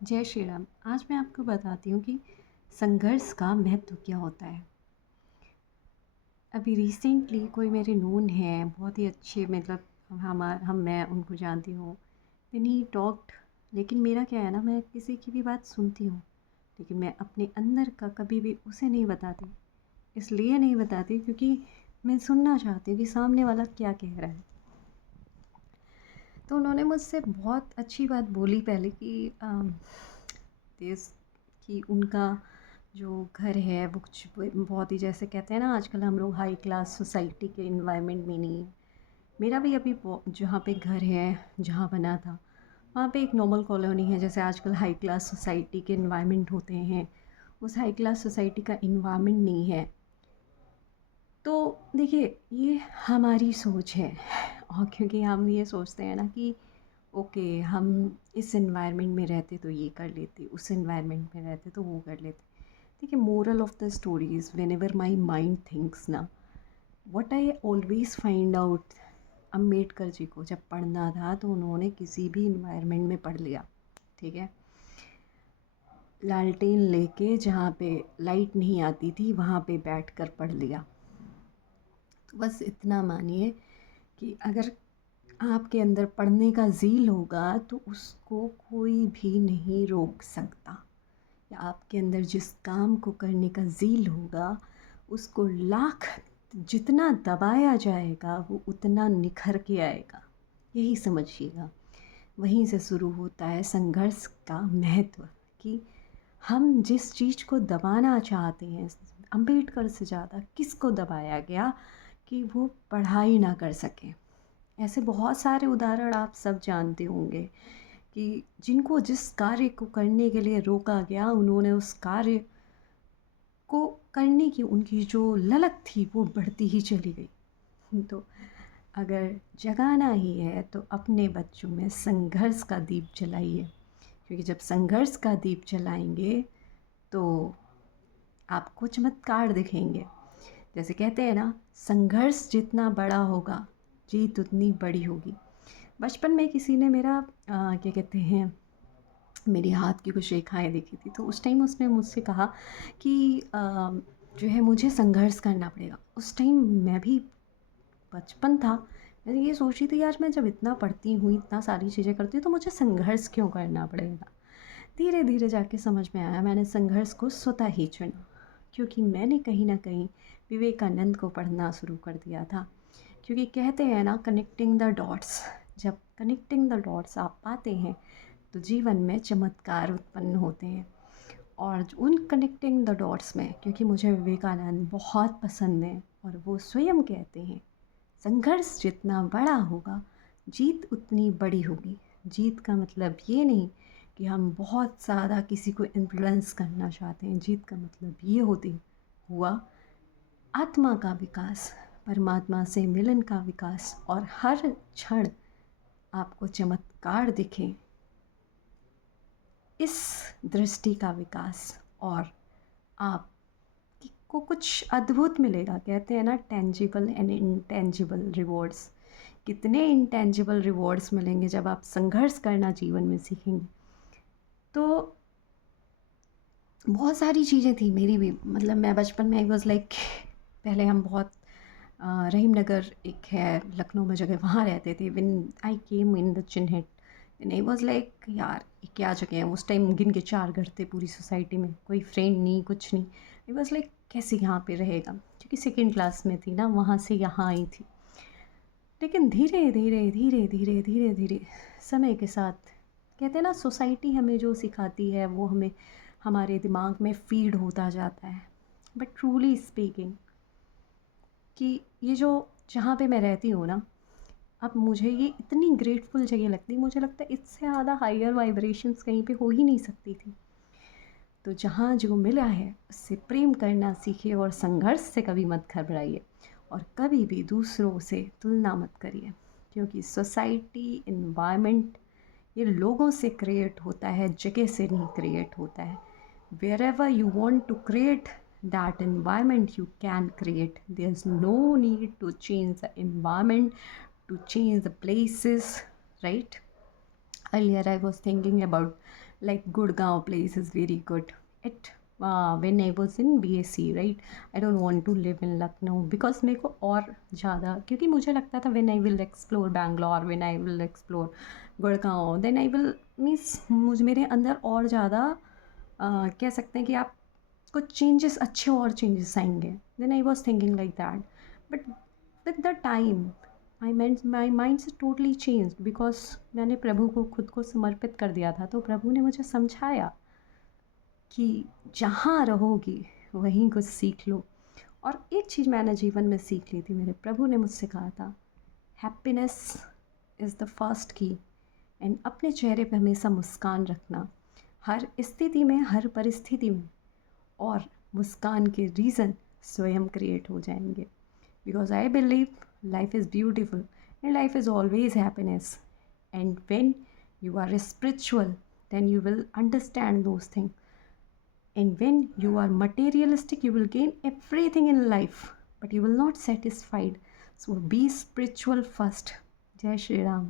जय श्री राम। आज मैं आपको बताती हूँ कि संघर्ष का महत्व क्या होता है। अभी रिसेंटली कोई मेरे नोन हैं, बहुत ही अच्छे, मतलब मैं उनको जानती हूँ। Then he talked. लेकिन मेरा क्या है ना, मैं किसी की भी बात सुनती हूँ, लेकिन मैं अपने अंदर का कभी भी उसे नहीं बताती। इसलिए नहीं बताती क्योंकि मैं सुनना चाहती हूँ कि सामने वाला क्या कह रहा है। तो उन्होंने मुझसे बहुत अच्छी बात बोली पहले कि देश कि उनका जो घर है वो कुछ बहुत ही, जैसे कहते हैं ना आजकल हम लोग, हाई क्लास सोसाइटी के इन्वायरमेंट में नहीं है। मेरा भी अभी जहाँ पे घर है, जहाँ बना था, वहाँ पे एक नॉर्मल कॉलोनी है। जैसे आजकल हाई क्लास सोसाइटी के इन्वायरमेंट होते हैं, उस हाई क्लास सोसाइटी का इन्वायरमेंट नहीं है। तो देखिए, ये हमारी सोच है। और क्योंकि हम ये सोचते हैं ना कि ओके, हम इस एनवायरनमेंट में रहते तो ये कर लेते, उस एनवायरनमेंट में रहते तो वो कर लेते। देखिए, moral of the story is whenever my mind thinks ना, what I always find out. Ambedkar ji को जब पढ़ना था तो उन्होंने किसी भी इन्वायरमेंट में पढ़ लिया, ठीक है। लालटेन लेके जहाँ पे लाइट नहीं आती थी वहाँ पे बैठ कर पढ़ लिया। तो बस इतना मानिए कि अगर आपके अंदर पढ़ने का ज़ील होगा तो उसको कोई भी नहीं रोक सकता। या आपके अंदर जिस काम को करने का ज़ील होगा, उसको लाख जितना दबाया जाएगा वो उतना निखर के आएगा। यही समझिएगा। वहीं से शुरू होता है संघर्ष का महत्व, कि हम जिस चीज़ को दबाना चाहते हैं, अम्बेडकर से ज़्यादा किसको दबाया गया कि वो पढ़ाई ना कर सकें। ऐसे बहुत सारे उदाहरण आप सब जानते होंगे कि जिनको जिस कार्य को करने के लिए रोका गया, उन्होंने उस कार्य को करने की उनकी जो ललक थी वो बढ़ती ही चली गई। तो अगर जगाना ही है तो अपने बच्चों में संघर्ष का दीप जलाइए, क्योंकि जब संघर्ष का दीप जलाएंगे तो आपको चमत्कार दिखेंगे। जैसे कहते हैं ना, संघर्ष जितना बड़ा होगा जीत उतनी बड़ी होगी। बचपन में किसी ने मेरा क्या कहते हैं, मेरे हाथ की कुछ रेखाएं देखी थी, तो उस टाइम उसने मुझसे कहा कि जो है मुझे संघर्ष करना पड़ेगा। उस टाइम मैं भी, बचपन था, मैं ये सोच रही थी यार, मैं जब इतना पढ़ती हूँ, इतना सारी चीज़ें करती हूँ, तो मुझे संघर्ष क्यों करना पड़ेगा। धीरे धीरे जाके समझ में आया, मैंने संघर्ष को स्वतः ही चुना, क्योंकि मैंने कहीं ना कहीं विवेकानंद को पढ़ना शुरू कर दिया था। क्योंकि कहते हैं ना, कनेक्टिंग द डॉट्स, जब कनेक्टिंग द डॉट्स आप पाते हैं तो जीवन में चमत्कार उत्पन्न होते हैं। और उन कनेक्टिंग द डॉट्स में, क्योंकि मुझे विवेकानंद बहुत पसंद है और वो स्वयं कहते हैं, संघर्ष जितना बड़ा होगा जीत उतनी बड़ी होगी। जीत का मतलब ये नहीं कि हम बहुत ज़्यादा किसी को इन्फ्लुएंस करना चाहते हैं। जीत का मतलब ये होती हुआ आत्मा का विकास, परमात्मा से मिलन का विकास, और हर क्षण आपको चमत्कार दिखे, इस दृष्टि का विकास, और आप को कुछ अद्भुत मिलेगा। कहते हैं ना, टेंजिबल एंड इनटेंजिबल रिवॉर्ड्स। कितने इनटेंजिबल रिवॉर्ड्स मिलेंगे जब आप संघर्ष करना जीवन में सीखेंगे। तो बहुत सारी चीज़ें थी मेरी भी, मतलब मैं बचपन में आई वॉज लाइक, पहले हम बहुत रहीम नगर एक है लखनऊ में जगह, वहाँ रहते थे। When I came in the चिन्हिट, एंड आई वॉज लाइक यार ये क्या जगह है। उस टाइम गिन के 4 घर थे पूरी सोसाइटी में, कोई फ्रेंड नहीं, कुछ नहीं। आई वॉज लाइक कैसे यहाँ पे रहेगा, क्योंकि सेकेंड क्लास में थी ना, वहाँ से यहाँ आई थी। लेकिन धीरे धीरे धीरे धीरे धीरे धीरे समय के साथ, कहते हैं ना, सोसाइटी हमें जो सिखाती है वो हमें हमारे दिमाग में फीड होता जाता है। बट ट्रूली स्पीकिंग, कि ये जो जहाँ पे मैं रहती हूँ ना, अब मुझे ये इतनी ग्रेटफुल जगह लगती है, मुझे लगता है इससे ज़्यादा हायर वाइब्रेशंस कहीं पे हो ही नहीं सकती थी। तो जहाँ जो मिला है उससे प्रेम करना सीखिए, और संघर्ष से कभी मत घबराइए, और कभी भी दूसरों से तुलना मत करिए, क्योंकि सोसाइटी, इन्वायरमेंट, ये लोगों से क्रिएट होता है, जगह से नहीं क्रिएट होता है। Wherever you want to create that environment, you can create. There's no need to change the environment, to change the places, right? Earlier I was thinking about like Gurgaon place is very good. It when I was in BSc, right? I don't want to live in Lucknow because मेरे को और ज़्यादा, क्योंकि मुझे लगता था when I will explore Bangalore, when I will explore Gurgaon, then I will means मेरे अंदर और ज़्यादा कह सकते हैं कि आप कुछ चेंजेस, अच्छे और चेंजेस आएंगे. Then I was thinking like that. But with the time my mind से टोटली चेंज, बिकॉज मैंने प्रभु को खुद को समर्पित कर दिया था. तो प्रभु ने मुझे समझाया कि जहाँ रहोगी वहीं कुछ सीख लो. और एक चीज़ मैंने जीवन में सीख ली थी, मेरे प्रभु ने मुझसे कहा था, हैप्पीनेस इज़ द फर्स्ट की. एंड अपने चेहरे पे हमेशा मुस्कान रखना, हर स्थिति में, हर परिस्थिति में. और मुस्कान के रीज़न स्वयं क्रिएट हो जाएंगे. Because I believe life is beautiful and life is always happiness. And when you are spiritual, then you will understand those things. And when you are materialistic, you will gain everything in life, but you will not satisfied. So be spiritual first. Jai Shri Ram.